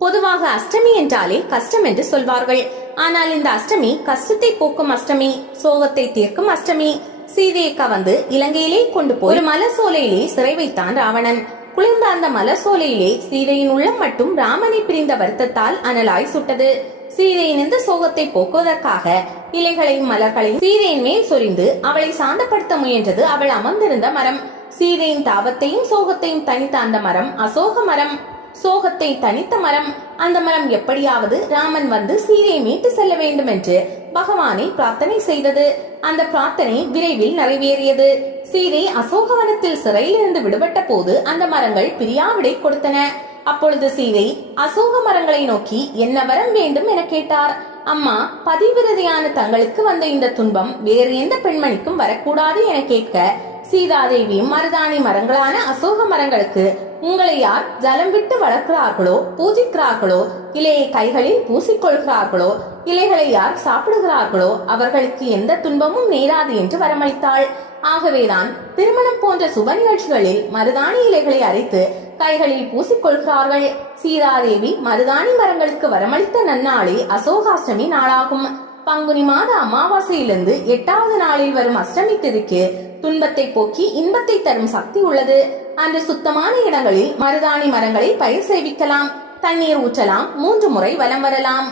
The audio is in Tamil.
பொதுவாக அஷ்டமி என்றாலே கஷ்டம் என்று சொல்வார்கள். ஆனால் இந்த அஷ்டமி கஷ்டத்தை போக்கும் அஷ்டமி, சோகத்தை தீர்க்கும் அஷ்டமி. சீதையை கவர்ந்து இலங்கையிலே கொண்டு போய் ஒரு மலசோலையிலே சிறை வைத்தான் ராவணன். குளிர்ந்த அந்த மலசோலையிலே சீதையின் உள்ளம் மட்டும் ராமனை பிரிந்த வருத்தத்தால் அனலாய் சுட்டது. சீதையின் இந்த சோகத்தை போக்குவதற்காக இலைகளையும் மலர்களையும் சீதையின் மேல் சொரிந்து அவளை சாந்தப்படுத்த முயன்றது அவள் அமர்ந்திருந்த மரம். சீதையின் தாபத்தையும் சோகத்தையும் தனித்த அந்த மரம் அசோக மரம். சோகத்தை தனித்த மரம். அந்த மரம் எப்படியாவது ராமன் வந்து சீதையை மீட்டு செல்ல வேண்டும் என்று பகவானை பிரார்த்தனை செய்தது. அந்த பிரார்த்தனை விரைவில் நிறைவேறியது. சீதை அசோகவனத்தில் சிறையில் இருந்து விடுபட்ட போது அந்த மரங்கள் பிரியாவிடை கொடுத்தன. அப்பொழுது சீதை அசோக மரங்களை நோக்கி என்ன வரம் வேண்டும் என கேட்டார். அம்மா, பதிவிரதையான தங்களுக்கு வந்த இந்த துன்பம் வேறு எந்த பெண்மணிக்கும் வரக்கூடாது என கேட்க சீதாதேவியும் மருதாணி மரங்களான அசோக மரங்களுக்கு உங்களை யார் ஜலம் விட்டு வளர்க்கிறார்களோ, பூஜிக்கிறார்களோ, இலையை கைகளில் பூசிக்கொள்கிறார்களோ, இலைகளை யார் சாப்பிடுகிறார்களோ அவர்களுக்கு எந்த துன்பமும் நேராது என்று வரமளித்தாள். ஆகவேதான் திருமணம் போன்ற சுப நிகழ்ச்சிகளில் மருதாணி இலைகளை அரைத்து கைகளில் பூசிக்கொள்கிறார்கள். சீதாதேவி மருதாணி மரங்களுக்கு வரமளித்த நன்னாளே அசோகாஷ்டமி நாளாகும். பங்குனி மாத அமாவாசையிலிருந்து 8வது நாளில் வரும் அஷ்டமி திதிக்கு துன்பத்தை போக்கி இன்பத்தை தரும் சக்தி உள்ளது. அன்று சுத்தமான இடங்களில் மருதாணி மரங்களை பயிர் செய்விக்கலாம், தண்ணீர் ஊற்றலாம், 3 முறை வலம் வரலாம்.